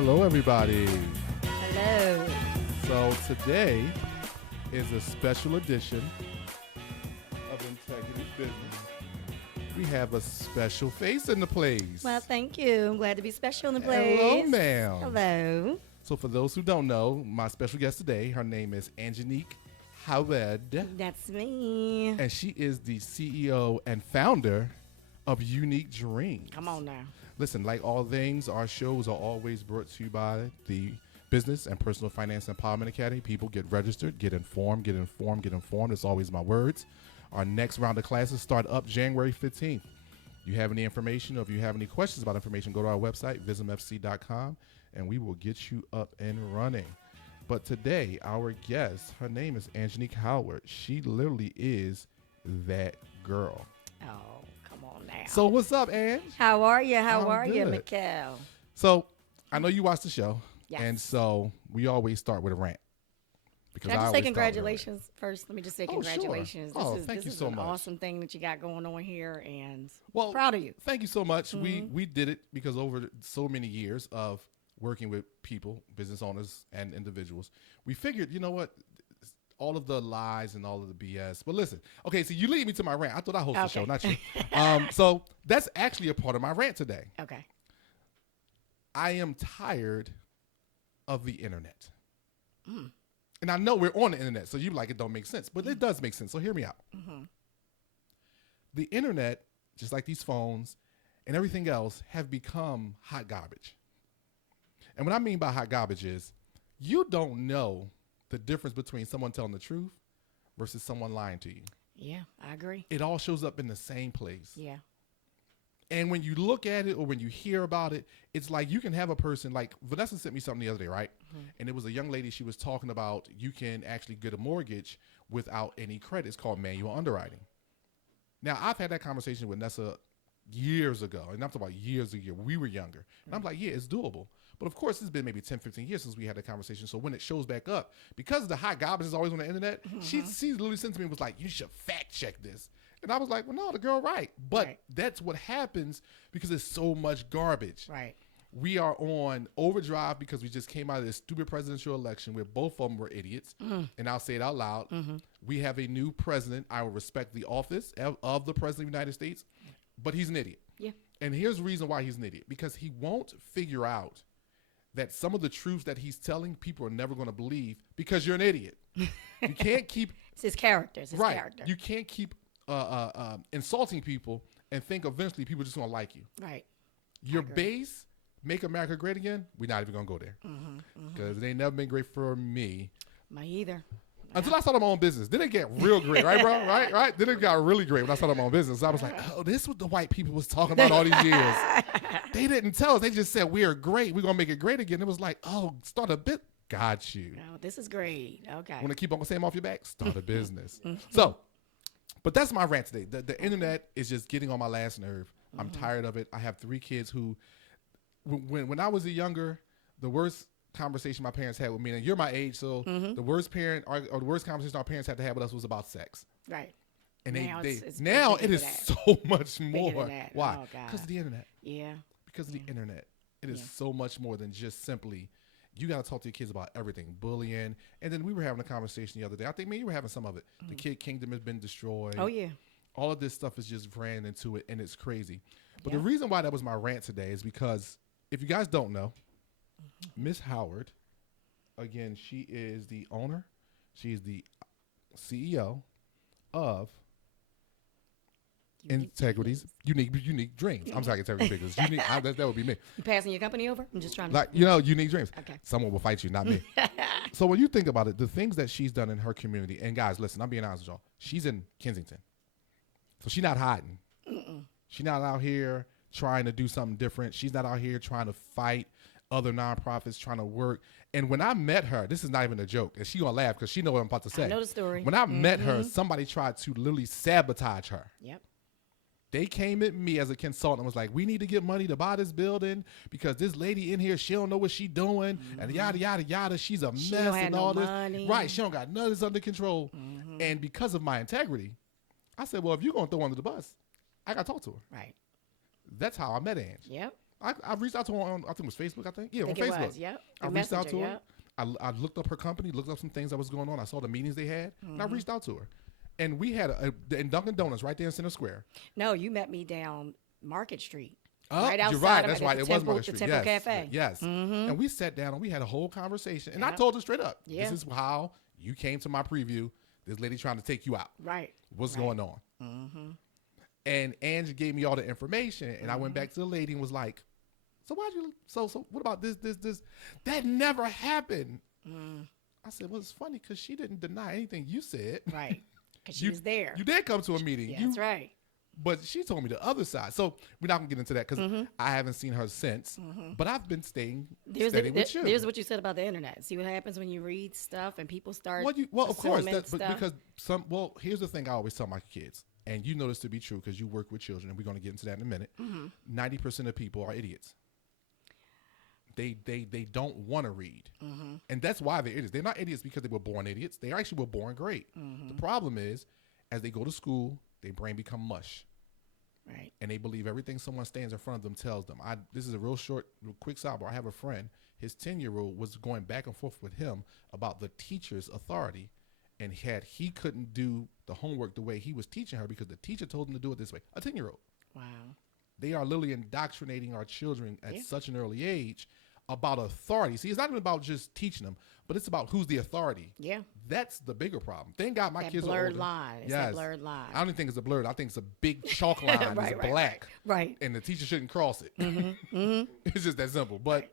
Hello, everybody. Hello. So today is a special edition of Integrity Business. We have a special face in the place. Well, thank you. I'm glad to be special in the Hello, place. ma'am. Hello. So for those who don't know, my special guest today, her name is Angenique Howard, That's me. and she is the CEO and founder of Unique Dreams. Come on now. Listen, like all things, our shows are always brought to you by the Business and Personal Finance Empowerment Academy. People get registered, get informed, get informed, get informed. It's always my words. Our next round of classes start up January 15th. You have any information or if you have any questions about information, go to our website, vismfc.com, and we will get you up and running. But today, our guest, her name is Angenique Howard. She literally is that girl. Oh, come on now. So what's up, Ange? How are you? How I'm are you, good. Mickel? So I know you watch the show, Yes. and so we always start with a rant. Because Can I just always say start with a rant. congratulations first? Let me just say Oh, sure. congratulations. Oh, This is, thank this you is so an much. awesome thing that you got going on here, and Well, proud of you. Thank you so much. We did it because over so many years of working with people, business owners, and individuals, we figured, you know what, all of the lies and all of the BS. But listen, okay, so you lead me to my rant. I thought I hosted the show, not you. So that's actually a part of my rant today. Okay. I am tired of the internet. And I know we're on the internet, so you like it don't make sense, but it does make sense. So hear me out. The internet, just like these phones and everything else, have become hot garbage. And what I mean by hot garbage is you don't know the difference between someone telling the truth versus someone lying to you. Yeah, I agree. It all shows up in the same place. Yeah. And when you look at it or when you hear about it, it's like you can have a person like Vanessa sent me something the other day, right? And it was a young lady. She was talking about you can actually get a mortgage without any credit. It's called manual underwriting. Now, I've had that conversation with Nessa years ago, and I'm talking about years ago. We were younger. And I'm like, yeah, it's doable. But of course, it's been maybe 10, 15 years since we had that conversation. So when it shows back up, because the hot garbage is always on the internet, she literally sent to me and was like, you should fact check this. And I was like, well, no, the girl right. But Right. that's what happens because there's so much garbage. Right. We are on overdrive because we just came out of this stupid presidential election where both of them were idiots. And I'll say it out loud. We have a new president. I will respect the office of the president of the United States, but he's an idiot. Yeah. And here's the reason why he's an idiot. Because he won't figure out that some of the truths that he's telling people are never going to believe because you're an idiot. You can't keep It's his character. It's his right. character. You can't keep insulting people and think eventually people are just going to like you. Right. Your base, make America great again, we're not even going to go there. Because it ain't never been great for me. Me either. Until I started my own business. Then it get real great, right, bro? Right? Then it got really great when I started my own business. I was like, oh, this is what the white people was talking about all these years. They didn't tell us. They just said, we are great. We're going to make it great again. It was like, oh, start a bit. Got you. Oh, this is great. Okay. Want to keep on saying off your back? Start a business. So, but that's my rant today. The internet is just getting on my last nerve. I'm tired of it. I have 3 kids who, when I was younger, the worst conversation my parents had with me, and you're my age, so the worst parent or the worst conversation our parents had to have with us was about sex. Right. And Now they it's now bigger it than is that. so much Bigger more. than that. Why? Oh, God. Because of the internet. Yeah. Because of the internet. It is so much more than just simply you got to talk to your kids about everything, bullying. And then we were having a conversation the other day. I think me and you were having some of it. The kid kingdom has been destroyed. Oh, yeah. All of this stuff is just ran into it, and it's crazy. But the reason why that was my rant today is because if you guys don't know, Miss Howard, again, she is the owner. She is the CEO of Integrity's Unique Dreams. I'm sorry, Integrity Figures. That would be me. You passing your company over? I'm just trying to. Like, Unique Dreams. Okay. Someone will fight you, not me. So when you think about it, the things that she's done in her community, and guys, listen, I'm being honest with y'all. She's in Kensington. So she's not hiding. She's not out here trying to do something different. She's not out here trying to fight other nonprofits, trying to work. And when I met her, this is not even a joke, and she gonna laugh because she know what I'm about to say. I know the story. When I met her, somebody tried to literally sabotage her. Yep. They came at me as a consultant and was like, we need to get money to buy this building because this lady in here, she don't know what she doing and yada, yada, yada. She's a She mess don't have and no all this. money. Right. She don't got none of this under control. And because of my integrity, I said, well, if you're going to throw her under the bus, I got to talk to her. Right. That's how I met Ange. Yep. I reached out to her on, I think it was Facebook, I think. Yeah, I think on it Facebook. was. Yep. I The reached out messenger, to her. yep. I looked up her company, looked up some things that was going on. I saw the meetings they had, and I Mm-hmm. reached out to her. And we had in Dunkin' Donuts right there in Center Square. No, you met me down Market Street. Oh, Right outside you're right. of That's it, right. at It the was Temple- Market the Street. Temple Yes. Cafe. Yes. Mm-hmm. And we sat down and we had a whole conversation. And I Yep. told her straight up, Yeah. this is how you came to my preview. This lady trying to take you out. Right. What's Right. going on? Mm-hmm. And Angie gave me all the information. And I went back to the lady and was like, so why'd you, so what about this? That never happened. I said, well, it's funny because she didn't deny anything you said. Right. Because she You- was there. You did come to a meeting. Yeah, that's right. But she told me the other side. So we're not going to get into that because I haven't seen her since. But I've been staying steady with you. There's what you said about the internet. See what happens when you read stuff and people start Well, of course. assuming But stuff. because here's the thing I always tell my kids, and you know this to be true because you work with children, and we're going to get into that in a minute. 90% of people are idiots. They don't want to read. And that's why they're idiots. They're not idiots because they were born idiots. They actually were born great. The problem is, as they go to school, their brain become mush. Right. And they believe everything someone stands in front of them tells them. This is a real quick sidebar. I have a friend, his 10-year-old was going back and forth with him about the teacher's authority, and he couldn't do the homework the way he was teaching her because the teacher told him to do it this way. A 10-year-old. Wow. They are literally indoctrinating our children at Yeah. such an early age about authority. See, it's not even about just teaching them, but it's about who's the authority. Yeah. That's the bigger problem. Thank God my That kids are blurred older. line. It's Yes. that blurred line. I don't even think it's a blurred. I think it's a big chalk line. Right, It's right, black. Right. And the teacher shouldn't cross it. It's just that simple. But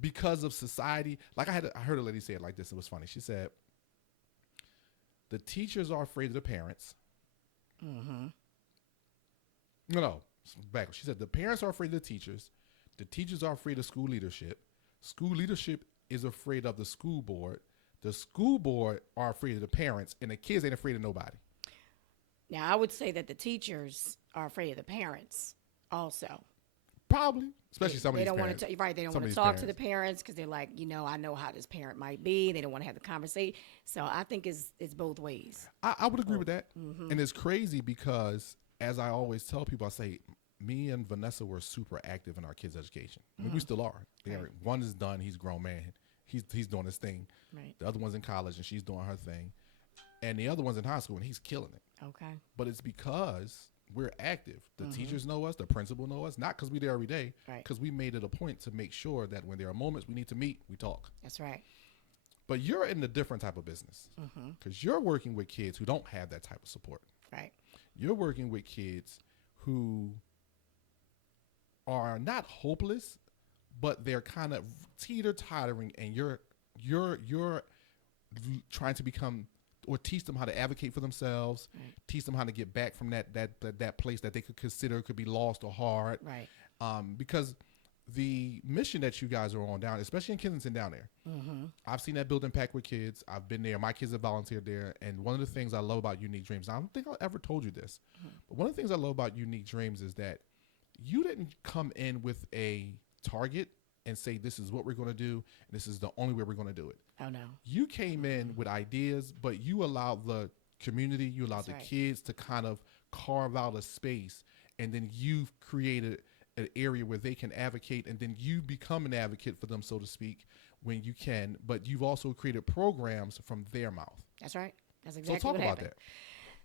because of society, like I heard a lady say it like this. It was funny. She said, the teachers are afraid of the parents. No. Back. She said the parents are afraid of the teachers. The teachers are afraid of school leadership. School leadership is afraid of the school board. The school board are afraid of the parents, and the kids ain't afraid of nobody. Now, I would say that the teachers are afraid of the parents also. Probably, especially some of They these don't want parents. to, right? They don't Some want of to these talk to the parents. parents because they're like, I know how this parent might be. They don't want to have the conversation. So I think it's both ways. I would agree with that. And it's crazy because, as I always tell people, I say, me and Vanessa were super active in our kids' education. I mean, we still are. One is done. He's a grown man. He's doing his thing. Right. The other one's in college, and she's doing her thing. And the other one's in high school, and he's killing it. Okay. But it's because we're active. The teachers know us. The principal know us. Not because we're there every day. Right. Because we made it a point to make sure that when there are moments we need to meet, we talk. That's right. But you're in a different type of business. Because you're working with kids who don't have that type of support. Right. You're working with kids who are not hopeless, but they're kind of teeter-tottering, and you're trying to become or teach them how to advocate for themselves, teach them how to get back from that place that they could consider could be lost or hard. Right. Because the mission that you guys are on down, especially in Kensington down there, I've seen that building packed with kids. I've been there. My kids have volunteered there. And one of the things I love about Unique Dreams, I don't think I ever told you this, but one of the things I love about Unique Dreams is that you didn't come in with a target and say, this is what we're going to do, and this is the only way we're going to do it. Oh, no. You came in with ideas, but you allowed the community, you allowed the kids to kind of carve out a space, and then you've created an area where they can advocate, and then you become an advocate for them, so to speak, when you can. But you've also created programs from their mouth. That's right. That's So exactly talk what about happened. that.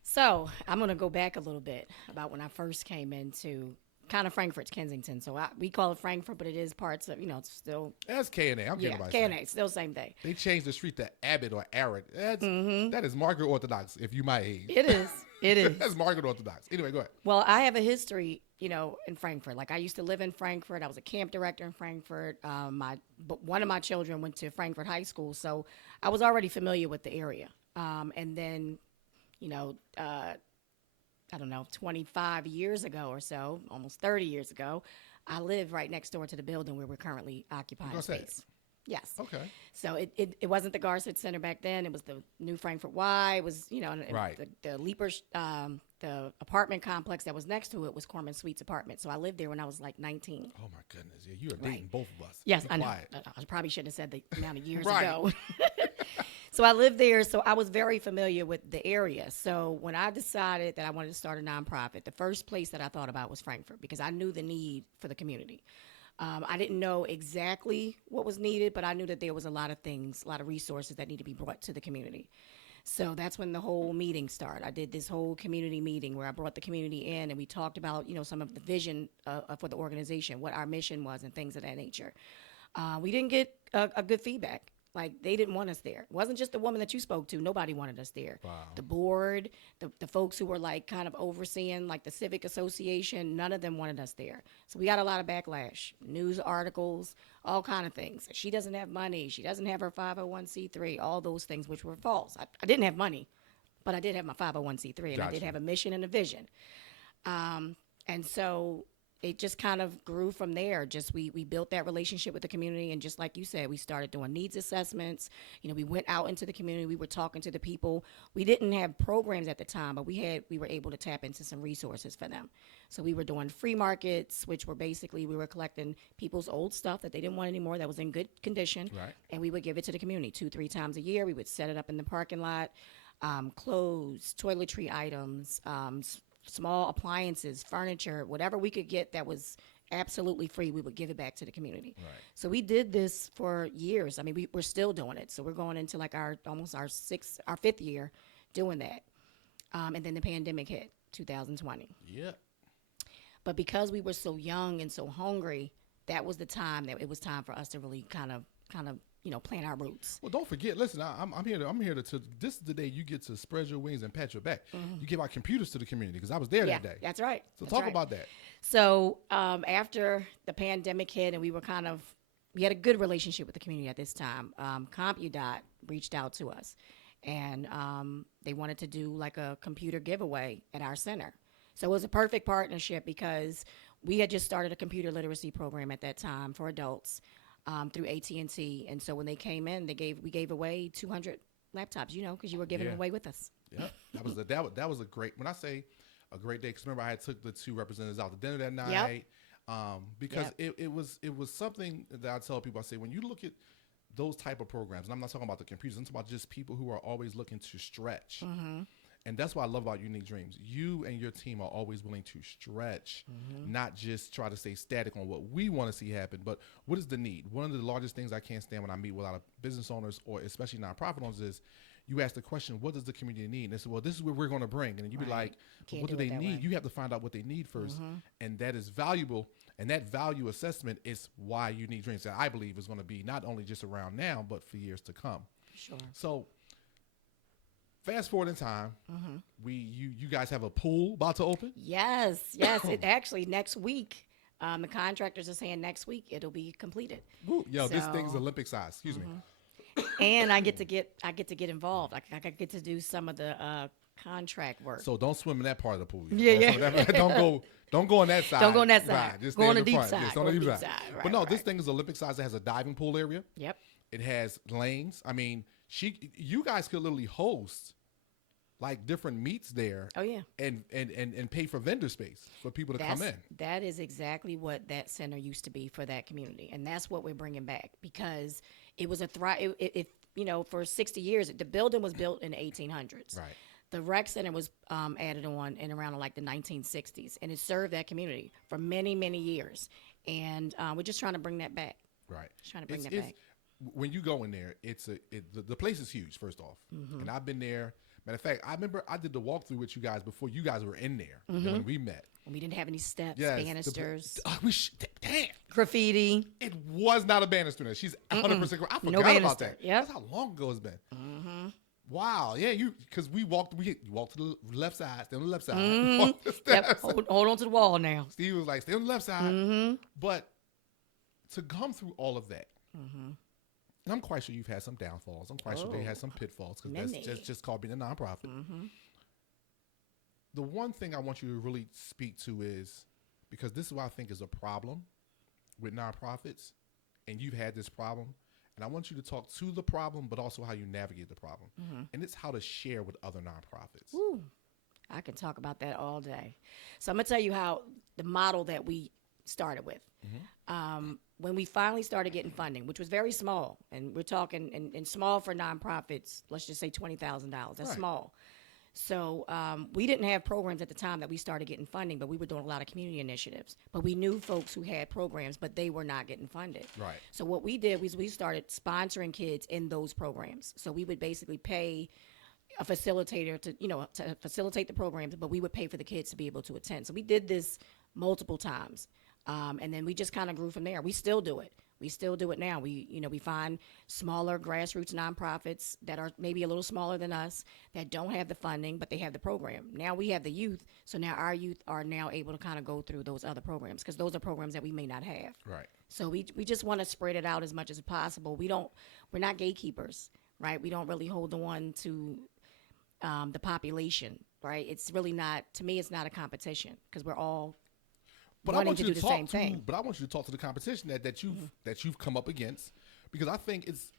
So I'm going to go back a little bit about when I first came into kind of Frankfurt's Kensington. So we call it Frankfurt, but it is parts of, it's still. That's K&A. I'm Yeah, kidding about K&A, still same thing. They changed the street to Abbott or Arrett. That is Margaret Orthodox, if you my age. It is. It is. That's Margaret Orthodox. Anyway, go ahead. Well, I have a history, in Frankfurt. Like I used to live in Frankfurt. I was a camp director in Frankfurt. But one of my children went to Frankfurt High School, so I was already familiar with the area. And then, I don't know, 25 years ago or so, almost 30 years ago, I lived right next door to the building where we're currently occupying space. Yes. Okay. So it wasn't the Garcet Center back then. It was the new Frankfurt Y. It was, Right. the Leapers, the apartment complex that was next to it was Corman Suites apartment. So I lived there when I was like 19. Oh, my goodness. Yeah, you are dating both of us. Yes, Be I know. quiet. I probably shouldn't have said the amount of years Right. ago. So I lived there, so I was very familiar with the area. So when I decided that I wanted to start a nonprofit, the first place that I thought about was Frankfurt because I knew the need for the community. I didn't know exactly what was needed, but I knew that there was a lot of things, a lot of resources that need to be brought to the community. So that's when the whole meeting started. I did this whole community meeting where I brought the community in and we talked about, some of the vision for the organization, what our mission was, and things of that nature. We didn't get a good feedback. Like, they didn't want us there. It wasn't just the woman that you spoke to. Nobody wanted us there. Wow. The board, the folks who were like kind of overseeing like the civic association, none of them wanted us there. So we got a lot of backlash, news articles, all kind of things. She doesn't have money. She doesn't have her 501c3, all those things, which were false. I didn't have money, but I did have my 501c3, and I did have a mission and a vision. And so it just kind of grew from there. Just we built that relationship with the community, and just like you said, we started doing needs assessments. We went out into the community. We were talking to the people. We didn't have programs at the time, but we were able to tap into some resources for them. So we were doing free markets, which were basically we were collecting people's old stuff that they didn't want anymore that was in good condition, Right. and we would give it to the community 2-3 times a year. We would set it up in the parking lot, clothes, toiletry items, small appliances, furniture, whatever we could get that was absolutely free, we would give it back to the community. Right. So we did this for years. I mean, we're still doing it. So we're going into like our fifth year doing that. And then the pandemic hit, 2020. Yeah. But because we were so young and so hungry, that was the time that it was time for us to really kind of plant our roots. Well, don't forget. Listen, I'm here. I'm here to. This is the day you get to spread your wings and pat your back. You give out computers to the community because I was there that day. That's right. So That's talk right. about that. So after the pandemic hit, and we had a good relationship with the community at this time. CompuDot reached out to us, and they wanted to do like a computer giveaway at our center. So it was a perfect partnership because we had just started a computer literacy program at that time for adults. Through AT&T, and so when they came in, we gave away 200 laptops, because you were giving them away with us. Yeah, that was a great. When I say a great day, because remember I had took the 2 representatives out to dinner that night, because it was something that I tell people. I say when you look at those type of programs, and I'm not talking about the computers, I'm talking about just people who are always looking to stretch. And that's what I love about Unique Dreams. You and your team are always willing to stretch, not just try to stay static on what we want to see happen, but what is the need? One of the largest things I can't stand when I meet with a lot of business owners or especially nonprofit owners is you ask the question, what does the community need? And they say, well, this is what we're going to bring. And then you be like, but what do they need? You have to find out what they need first. And that is valuable. And that value assessment is why Unique Dreams, that I believe is going to be not only just around now, but for years to come. Sure. So fast forward in time, you guys have a pool about to open? Yes. It actually next week. The contractors are saying next week it'll be completed. Woo. Yo, this thing's Olympic size. Excuse me. And I get to get involved. I get to do some of the contract work. So don't swim in that part of the pool. Yeah. Don't go on that side. Don't go on that side. Right. Just go stay on in the the deep front. side. Just on the deep side. Right, But no, right. this thing is Olympic size. It has a diving pool area. Yep. It has lanes. I mean, you guys could literally host like different meets there. Oh yeah. And pay for vendor space for people to come in. That is exactly what that center used to be for that community, and that's what we're bringing back because it was for 60 years. The building was built in the 1800s. Right. The rec center was added on in around like the 1960s, and it served that community for many, many years. And we're just trying to bring that back. Right. Just trying to bring that back. When you go in there, the place is huge, first off. And I've been there. Matter of fact, I remember I did the walkthrough with you guys before you guys were in there when we met. When we didn't have any steps, Yes, banisters, damn. graffiti. It was not a banister there. She's 100% correct. I forgot about banister. that. Yep. That's how long ago it's been. Wow. Yeah, because you walked to the left side, stay on the left side. Walk the steps. Yep. Hold on to the wall now. Steve was like, stay on the left side. But to come through all of that, and I'm quite sure you've had some downfalls. I'm quite sure they had some pitfalls because that's just called being a nonprofit. The one thing I want you to really speak to is, because this is what I think is a problem with nonprofits, and you've had this problem, and I want you to talk to the problem, but also how you navigate the problem. And it's how to share with other nonprofits. Ooh, I can talk about that all day. So I'm going to tell you how the model that we started with. When we finally started getting funding, which was very small, and we're talking in small for nonprofits, let's just say $20,000. That's Right. small. So we didn't have programs at the time that we started getting funding, but we were doing a lot of community initiatives. But we knew folks who had programs, but they were not getting funded. Right. So what we did was we started sponsoring kids in those programs. So we would basically pay a facilitator to facilitate the programs, but we would pay for the kids to be able to attend. So we did this multiple times, and then we just kind of grew from there. We still do it. We still do it now. We find smaller grassroots nonprofits that are maybe a little smaller than us that don't have the funding, but they have the program. Now we have the youth, so now our youth are now able to kind of go through those other programs because those are programs that we may not have. Right. So we just want to spread it out as much as possible. We're not gatekeepers, right? We don't really hold on to the population, right? It's really not, to me, it's not a competition because we're all wanting to do the same thing. But I want you to talk to the competition that you've come up against, because I think it's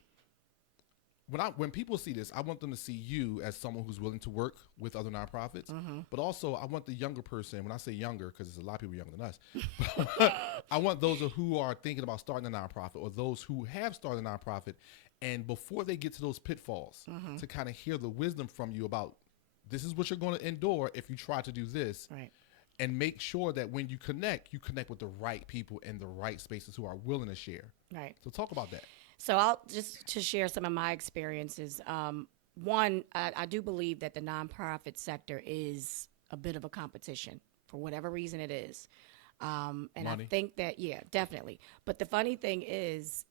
when people see this, I want them to see you as someone who's willing to work with other nonprofits. But also, I want the younger person. When I say younger, because there's a lot of people younger than us, I want those who are thinking about starting a nonprofit or those who have started a nonprofit, and before they get to those pitfalls, to kind of hear the wisdom from you about this is what you're going to endure if you try to do this. Right. And make sure that when you connect with the right people in the right spaces who are willing to share. Right. So talk about that. So I'll just to share some of my experiences. One, I do believe that the nonprofit sector is a bit of a competition for whatever reason it is. And Money. I think that, yeah, definitely. But the funny thing is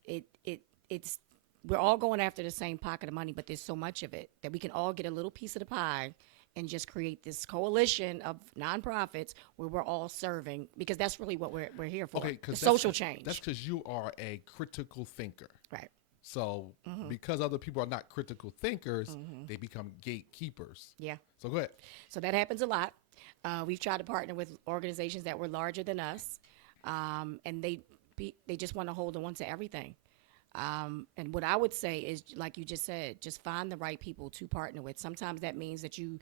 it's we're all going after the same pocket of money, but there's so much of it that we can all get a little piece of the pie and just create this coalition of nonprofits where we're all serving, because that's really what we're here for. Okay, the social change. That's because you are a critical thinker. Right. So because other people are not critical thinkers, they become gatekeepers. Yeah. So go ahead. So that happens a lot. We've tried to partner with organizations that were larger than us, and they just want to hold on to everything. And what I would say is, like you just said, just find the right people to partner with. Sometimes that means that you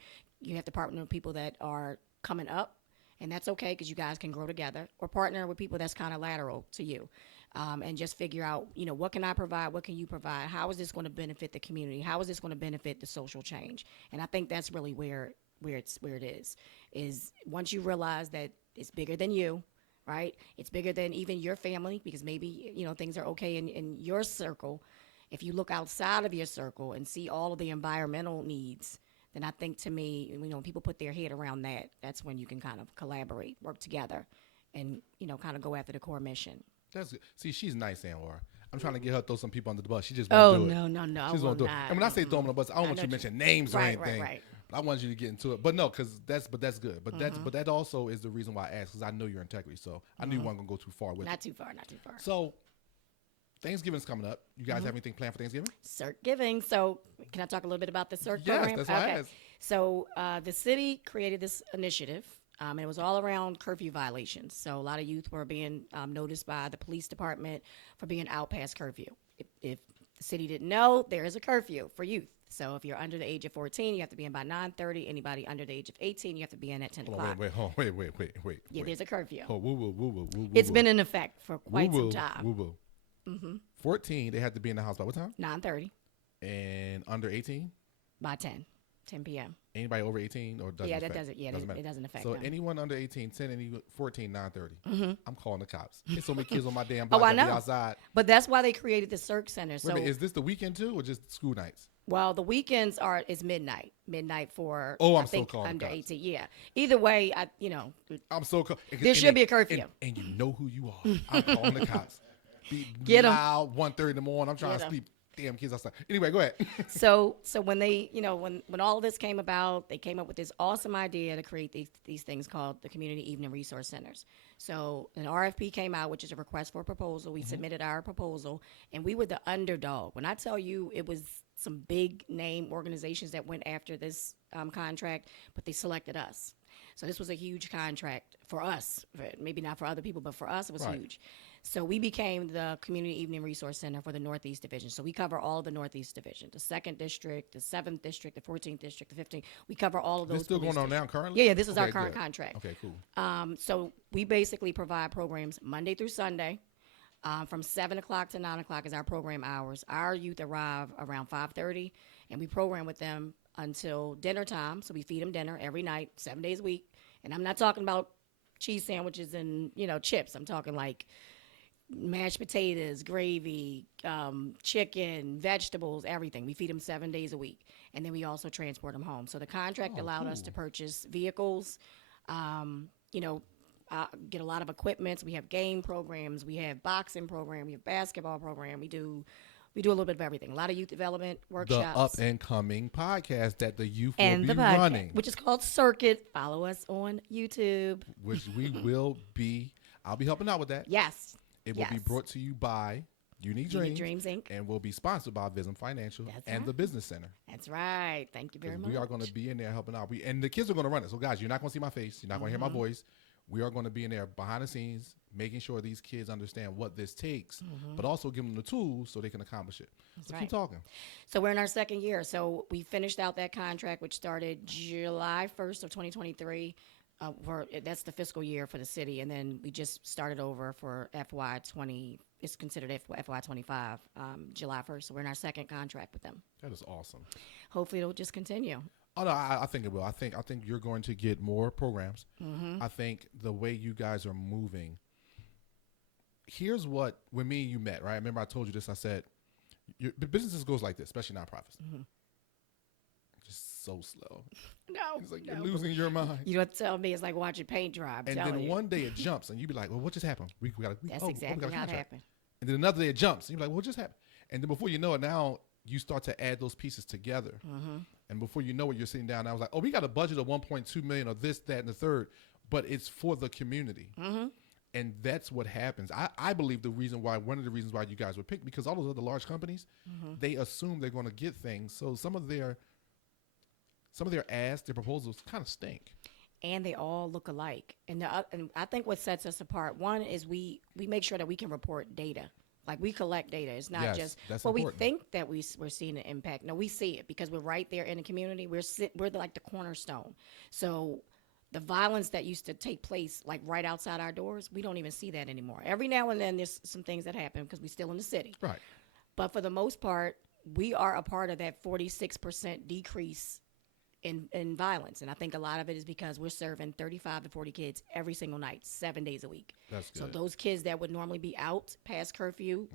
have to partner with people that are coming up, and that's okay because you guys can grow together, or partner with people that's kind of lateral to you, and just figure out, what can I provide? What can you provide? How is this going to benefit the community? How is this going to benefit the social change? And I think that's really where it is once you realize that it's bigger than you. Right? It's bigger than even your family, because maybe, things are okay in your circle. If you look outside of your circle and see all of the environmental needs, then I think, to me, when people put their head around that, that's when you can kind of collaborate, work together, and, kind of go after the core mission. That's good. See, she's nice, Anwar. I'm trying to get her to throw some people under the bus. She just won't do it. No, She just won't do it. And when I say throw them under the bus, I don't want you to mention names or anything. Right. But I want you to get into it. But no, that's good. But that also is the reason why I asked, because I know your integrity. So I knew you weren't gonna go too far with it. Not too far. So Thanksgiving's coming up. You guys have anything planned for Thanksgiving? CERC giving. So can I talk a little bit about the CERC Yes, program? that's why I asked. So the city created this initiative. And it was all around curfew violations. So a lot of youth were being noticed by the police department for being out past curfew. If the city didn't know, there is a curfew for youth. So if you're under the age of 14, you have to be in by 9:30. Anybody under the age of 18, you have to be in at 10 o'clock. Wait. Yeah, there's a curfew. Oh, woo. It's been in effect for quite some time. Woo. 14, they have to be in the house by what time? 9:30. And under 18? By 10 p.m. Anybody over 18 or doesn't? Yeah, affect? that doesn't. Yeah, it doesn't affect So them. anyone under 18, 10, and 14, 9:30. I'm calling the cops. There's so many kids on my damn block I that be know. outside. But that's why they created the CERC Center. Wait So a minute, is this the weekend too, or just school nights? well, the weekends is midnight for Oh, I I'm so think calling under the cops. 18. Yeah. Either way, I'm so there should be a curfew. And you know who you are. I'm calling the cops. Be Get 'em. loud, 1:30 in the morning. I'm trying Get to 'em. sleep. Damn kids outside. Anyway, go ahead. So when they, when all of this came about, they came up with this awesome idea to create these things called the Community Evening Resource Centers. So an RFP came out, which is a request for a proposal. We submitted our proposal, and we were the underdog. When I tell you, it was some big name organizations that went after this contract, but they selected us. So this was a huge contract for us. Maybe not for other people, but for us, it was Right. huge. So we became the Community Evening Resource Center for the Northeast Division. So we cover all of the Northeast Division, the 2nd District, the 7th District, the 14th District, the 15th. We cover all of those. This still police going on now districts. currently? Yeah, this is our Okay, current good. contract. Okay, cool. So we basically provide programs Monday through Sunday. From 7 o'clock to 9 o'clock is our program hours. Our youth arrive around 5:30, and we program with them until dinner time. So we feed them dinner every night, 7 days a week. And I'm not talking about cheese sandwiches and, chips. I'm talking like mashed potatoes, gravy, chicken, vegetables, everything. We feed them 7 days a week. And then we also transport them home. So the contract allowed us to purchase vehicles, get a lot of equipment. We have game programs. We have boxing program. We have basketball program. We do a little bit of everything. A lot of youth development workshops. The up and coming podcast that the youth and will the be podcast, running, which is called Circuit. Follow us on YouTube. which we will be. I'll be helping out with that. Yes. It will be brought to you by Unique Dreams Inc. and will be sponsored by Vism Financial and right. the Business Center. That's right. Thank you very much. We are going to be in there helping out. And the kids are going to run it. So guys, you're not going to see my face. You're not going to hear my voice. We are going to be in there behind the scenes, making sure these kids understand what this takes, but also give them the tools so they can accomplish it. That's So right. keep talking. So we're in our second year. So we finished out that contract, which started July 1st of 2023. That's the fiscal year for the city. And then we just started over for FY20. It's considered FY25, July 1st. So we're in our second contract with them. That is awesome. Hopefully it'll just continue. Oh no, I think it will. I think you're going to get more programs. I think the way you guys are moving. Here's what when me and you met, right? Remember I told you this. I said, businesses goes like this, especially nonprofits. Just so slow. No, It's like you're losing your mind. You don't tell me it's like watching paint dry. I'm And telling then you. one day it jumps, and you be like, "Well, what just happened? That's we exactly got a how it contract." happened. And then another day it jumps, and you're like, "Well, what just happened?" And then before you know it, now you start to add those pieces together. And before you know it, you're sitting down. And I was like, "Oh, we got a budget of 1.2 million, or this, that, and the third, but it's for the community." And that's what happens. I believe one of the reasons why you guys were picked, because all those other large companies, they assume they're going to get things. So some of their their proposals kind of stink. And they all look alike. And I think what sets us apart, one is we make sure that we can report data. Like we collect data. It's not just important. we think that we're seeing an impact. No, we see it because we're right there in the community. We're like the cornerstone. So the violence that used to take place like right outside our doors, we don't even see that anymore. Every now and then there's some things that happen because we're still in the city. Right. But for the most part, we are a part of that 46% decrease in violence. And I think a lot of it is because we're serving 35 to 40 kids every single night, 7 days a week. That's good. So those kids that would normally be out past curfew,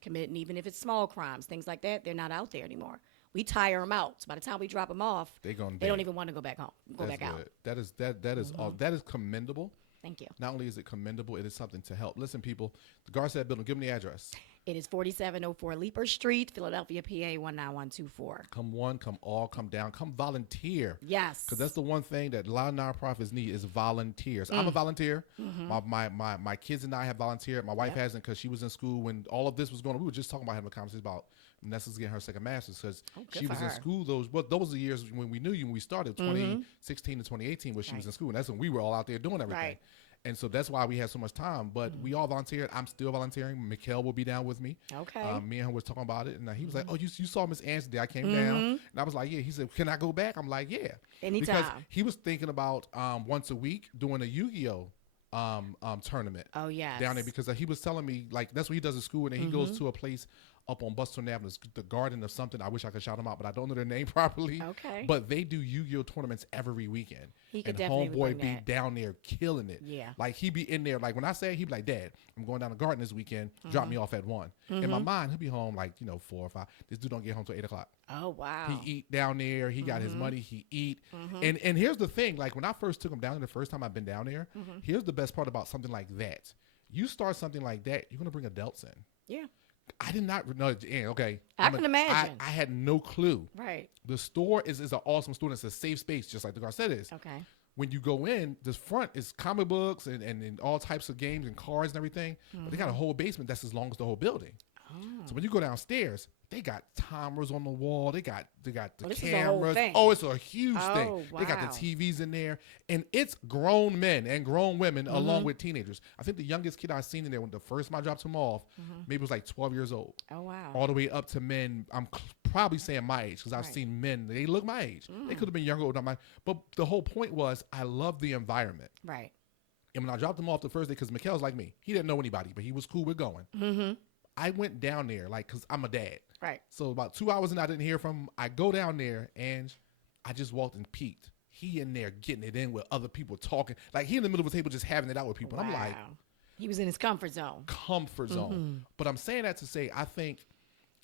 committing even if it's small crimes, things like that, they're not out there anymore. We tire them out. So by the time we drop them off, they don't even want to go back home, back out. That is commendable. Thank you. Not only is it commendable, it is something to help. Listen, people, the Garcet Building, give them the address. It is 4704 Leaper Street, Philadelphia, PA 19124. Come one, come all, come down, come volunteer. Yes. Because that's the one thing that a lot of nonprofits need is volunteers. I'm a volunteer. My kids and I have volunteered. My wife hasn't because she was in school when all of this was going on. We were just talking about having a conversation about Nessa's getting her second master's because she was in school. Those are the years when we knew you when we started, 2016 to 2018 when she was in school. And that's when we were all out there doing everything. Right. And so that's why we had so much time. But we all volunteered. I'm still volunteering. Mickel will be down with me. Okay. Me and him was talking about it. And he was like, "Oh, you saw Miss Angenique. I came down." And I was like, "Yeah." He said, "Can I go back?" I'm like, "Yeah." Anytime. Because he was thinking about once a week doing a Yu-Gi-Oh! Tournament. Oh, yes. Down there because he was telling me, like, that's what he does at school. And then he goes to a place up on Boston Avenue, the Garden of something. I wish I could shout them out, but I don't know their name properly. Okay. But they do Yu-Gi-Oh! Tournaments every weekend. He could and definitely homeboy bring be that. down there killing it. Yeah. Like he be in there. Like when I say he'd be like, "Dad, I'm going down the Garden this weekend. Drop me off at 1." In my mind, he'll be home like 4 or 5. This dude don't get home till 8 o'clock. Oh, wow. He eat down there. He got his money. He eat. And here's the thing. Like when I first took him down there, the first time I've been down there, here's the best part about something like that. You start something like that, you're gonna bring adults in. Yeah. I did not know. Okay, I can imagine. I had no clue. Right. The store is an awesome store. It's a safe space, just like the Garcet is. Okay. When you go in, this front is comic books and all types of games and cars and everything. But they got a whole basement that's as long as the whole building. So when you go downstairs, they got timers on the wall. They got the this is a whole cameras. thing. Oh, it's a huge Oh, thing. They got wow. the TVs in there, and it's grown men and grown women along with teenagers. I think the youngest kid I seen in there when the first time I dropped him off, maybe was like 12 years old. Oh, wow. All the way up to men. I'm probably saying my age because I've seen men. They look my age. They could have been younger or not. But the whole point was I love the environment. Right. And when I dropped him off the first day, because Mickel's like me, he didn't know anybody, but he was cool with going. I went down there, like, because I'm a dad. Right. So about 2 hours and I didn't hear from him. I go down there, and I just walked and peeked. He in there getting it in with other people talking. Like he in the middle of a table just having it out with people. And I'm like, he was in his comfort zone. Comfort zone. But I'm saying that to say, I think,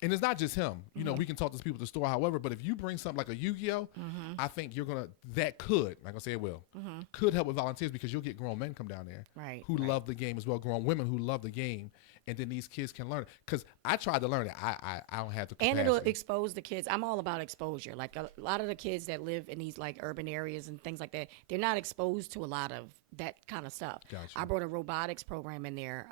and it's not just him. You know, we can talk to people at the store, however, but if you bring something like a Yu-Gi-Oh, I think you're going to, that could, I'm not going to say it will, could help with volunteers because you'll get grown men come down there who love the game as well, grown women who love the game. And then these kids can learn it. Because I tried to learn it. I don't have the capacity. And it'll expose the kids. I'm all about exposure. Like a lot of the kids that live in these like urban areas and things like that, they're not exposed to a lot of that kind of stuff. Gotcha. I brought a robotics program in there,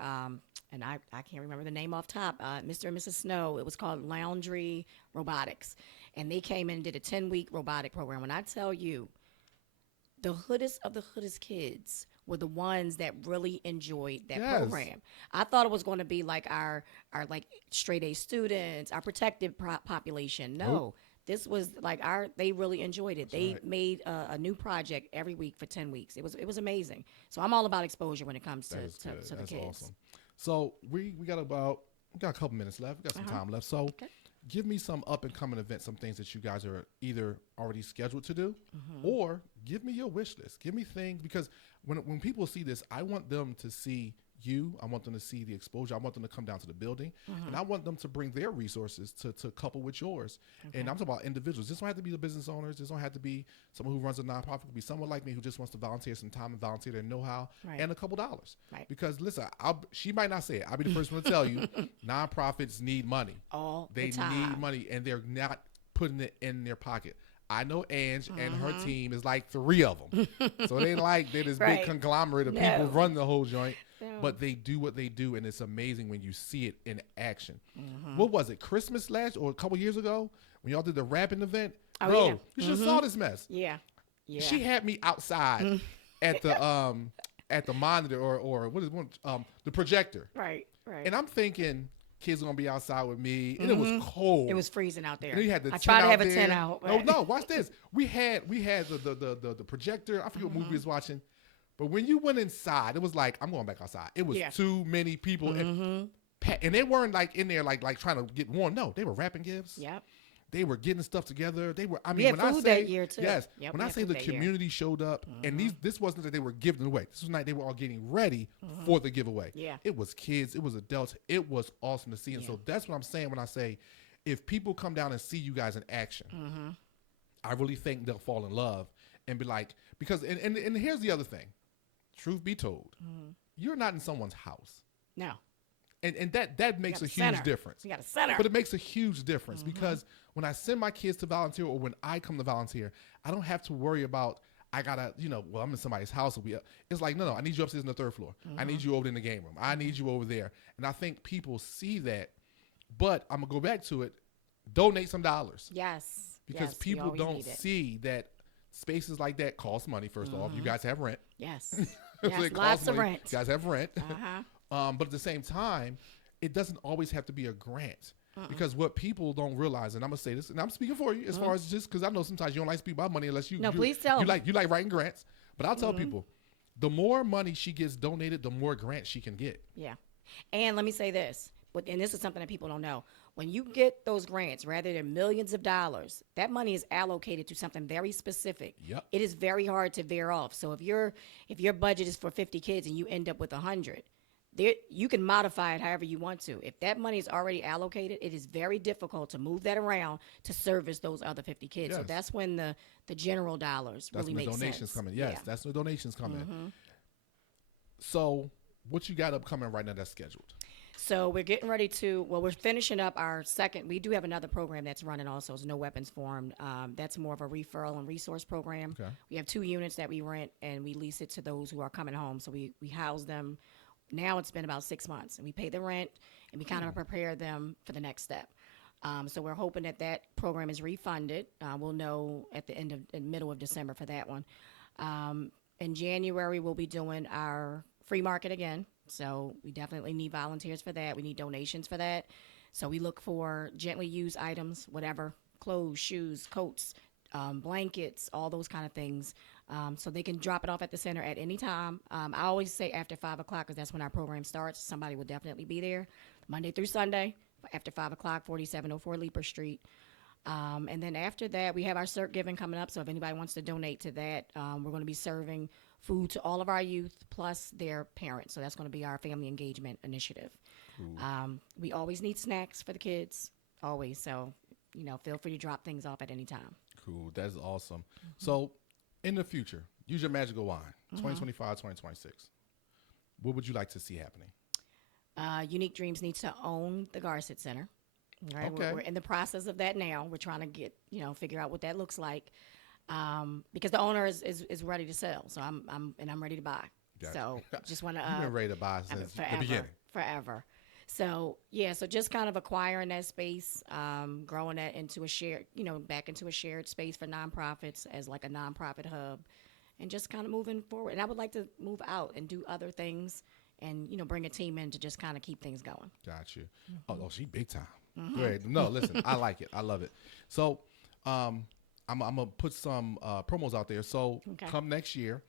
and I can't remember the name off top. Mr. and Mrs. Snow. It was called Laundry Robotics. And they came in and did a 10-week robotic program. When I tell you, the hoodest of the hoodest kids were the ones that really enjoyed that program. I thought it was going to be like our like straight A students, our protected population. No, this was like they really enjoyed it. They made a new project every week for 10 weeks. It was amazing. So I'm all about exposure when it comes to the kids. Awesome. So we got a couple minutes left. We got some time left. So give me some up and coming events, some things that you guys are either already scheduled to do, or give me your wish list. Give me things, because when people see this, I want them to see you. I want them to see the exposure. I want them to come down to the building, and I want them to bring their resources to couple with yours. And I'm talking about individuals. This don't have to be the business owners. This don't have to be someone who runs a nonprofit. It could be someone like me who just wants to volunteer some time and volunteer their know-how and a couple dollars. Because listen, she might not say it. I'll be the first one to tell you, nonprofits need money. They need money, and they're not putting it in their pocket. I know Ange and her team is like 3 of them. So it ain't like they're this big conglomerate of people running the whole joint. But they do what they do, and it's amazing when you see it in action. What was it, Christmas last or a couple years ago when y'all did the rapping event? Bro, you should have saw this mess. Yeah. She had me outside at the monitor or what is one the projector. Right. And I'm thinking, kids are gonna be outside with me, and it was cold. It was freezing out there. And we had the I tried to have a tent out. No, watch this. We had the projector. I forget what movie we was watching, but when you went inside, it was like, I'm going back outside. It was too many people, and they weren't like in there like trying to get warm. No, they were wrapping gifts. Yep. They were getting stuff together. They were. I mean, we had when food I say that year too. Yes. When I say the community showed up, and this wasn't that they were giving away. This was like they were all getting ready for the giveaway. Yeah. It was kids. It was adults. It was awesome to see. And so that's what I'm saying when I say, if people come down and see you guys in action, I really think they'll fall in love and be like, because and here's the other thing. Truth be told, you're not in someone's house. No. And that makes a huge difference. You got a center. But it makes a huge difference because when I send my kids to volunteer or when I come to volunteer, I don't have to worry about, I got to, I'm in somebody's house. It's like, no, I need you upstairs on the 3rd floor. I need you over in the game room. I need you over there. And I think people see that. But I'm going to go back to it. Donate some dollars. Yes. Because people don't see that spaces like that cost money, first off. You guys have rent. Yes. Yes, lots of rent. You guys have rent. But at the same time, it doesn't always have to be a grant. Because what people don't realize, and I'm going to say this, and I'm speaking for you as far as just because I know sometimes you don't like to speak about money unless you. No, please tell you like writing grants. But I'll tell people, the more money she gets donated, the more grants she can get. Yeah. And let me say this, and this is something that people don't know. When you get those grants, rather than millions of dollars, that money is allocated to something very specific. Yep. It is very hard to veer off. So if your budget is for 50 kids and you end up with 100, you can modify it however you want to. If that money is already allocated, it is very difficult to move that around to service those other 50 kids. Yes. So that's when the general dollars really make sense. That's when the donations come in. Yes, that's when the donations come in. So what you got upcoming right now that's scheduled? So we're getting ready we're finishing up our second. We do have another program that's running also. It's No Weapons Forum. That's more of a referral and resource program. Okay. We have 2 units that we rent, and we lease it to those who are coming home. So we house them. Now it's been about 6 months, and we pay the rent, and we kind of prepare them for the next step. So we're hoping that program is refunded. We'll know at the middle of December for that one. In January, we'll be doing our free market again. So we definitely need volunteers for that. We need donations for that. So we look for gently used items, whatever, clothes, shoes, coats, blankets, all those kind of things. So they can drop it off at the center at any time. I always say after 5 o'clock because that's when our program starts. Somebody will definitely be there Monday through Sunday after 5 o'clock, 4704 Leaper Street. And then after that, we have our CERT giving coming up. So if anybody wants to donate to that, we're going to be serving food to all of our youth plus their parents. So that's going to be our family engagement initiative. We always need snacks for the kids, always. So, feel free to drop things off at any time. Cool. That's awesome. So in the future, use your magical wand, 2025, 2026. What would you like to see happening? Unique Dreams needs to own the Garcet Center. Right? Okay. We're in the process of that now. We're trying to get, figure out what that looks like. Because the owner is ready to sell. So I'm ready to buy. Gotcha. So just want to, You've been ready to buy since the beginning. Forever. So so just kind of acquiring that space, growing that into a shared, back into a shared space for nonprofits as like a nonprofit hub, and just kind of moving forward. And I would like to move out and do other things, and bring a team in to just kind of keep things going. Got you. Oh, she big time. Great. No, listen, I like it. I love it. So, I'm gonna put some promos out there. So come next year,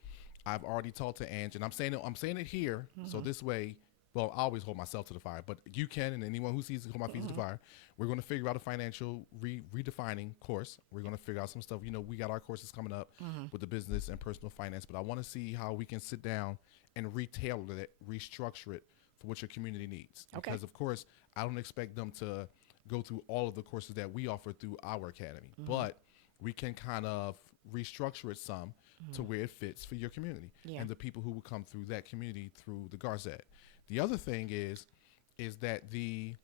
I've already talked to Ange, and I'm saying it here. So this way, well, I always hold myself to the fire, but you can, and anyone who sees it, hold my feet to the fire. We're going to figure out a financial redefining course. We're going to figure out some stuff. We got our courses coming up with the business and personal finance, but I want to see how we can sit down and retailor it, restructure it for what your community needs. Okay. Because, of course, I don't expect them to go through all of the courses that we offer through our academy, but we can kind of restructure it some to where it fits for your community and the people who will come through that community through the Garcet. The other thing is that the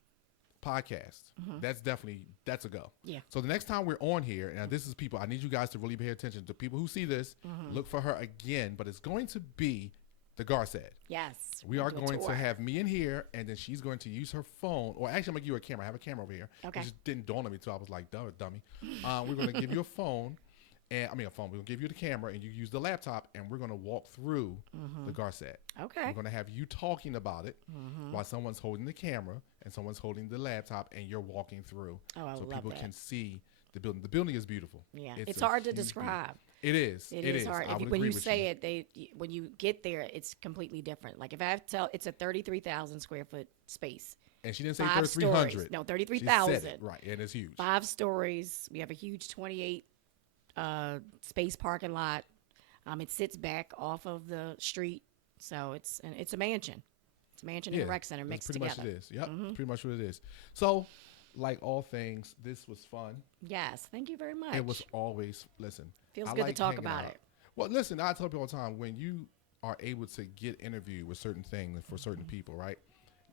podcast, that's a go. Yeah. So the next time we're on here, and this is people, I need you guys to really pay attention to people who see this, look for her again, but it's going to be the Garcet. Yes. We are going to have me in here, and then she's going to use her phone, or actually I'm going to give you a camera. I have a camera over here. Okay. It just didn't dawn on me until I was like, dummy. We're going to give you a phone. We're going to give you the camera, and you use the laptop, and we're going to walk through the Garcet. Okay. We're going to have you talking about it while someone's holding the camera and someone's holding the laptop, and you're walking through. Oh, I so love people that. can see the building. The building is beautiful. Yeah. It's hard to describe. It is. It is hard. I would When agree you with say it, when you get there, it's completely different. Like if I have to tell, it's a 33,000 square foot space. And she didn't say 3,300. No, 33,000. Right, and it's huge. 5 stories. We have a huge 28 space parking lot. It sits back off of the street, so it's a mansion. It's a mansion and a rec center mixed together. Pretty much it is. Yep, pretty much what it is. So, like all things, this was fun. Yes, thank you very much. It was always Feels I good like to talk hanging about out. it. Well, listen, I tell people all the time, when you are able to get interviewed with certain things for certain people, right?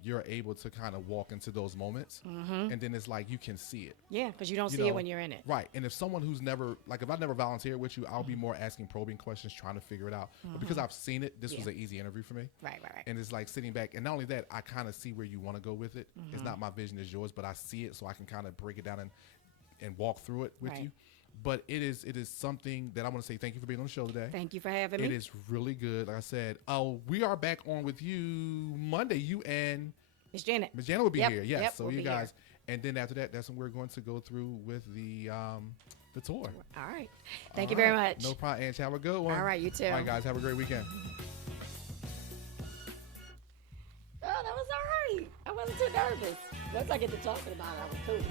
You're able to kind of walk into those moments, and then it's like you can see it. Yeah, because you don't see it when you're in it. Right. And if someone who's never, like if I never volunteered with you, I'll be more asking probing questions, trying to figure it out. But because I've seen it, this was an easy interview for me. Right. And it's like sitting back. And not only that, I kind of see where you want to go with it. It's not my vision, it's yours, but I see it, so I can kind of break it down and walk through it with you. But it is something that I want to say thank you for being on the show today. Thank you for having me. It is really good. Like I said, we are back on with you Monday. You and Miss Janet. Miss Janet will be here. Yes. So we'll you guys, here. And then after that, that's when we're going to go through with the tour. All right. Thank you very much. No problem, Ange. Have a good one. All right, you too. All right, guys. Have a great weekend. Oh, that was all right. I wasn't too nervous. Once I get to talking about it, I was cool.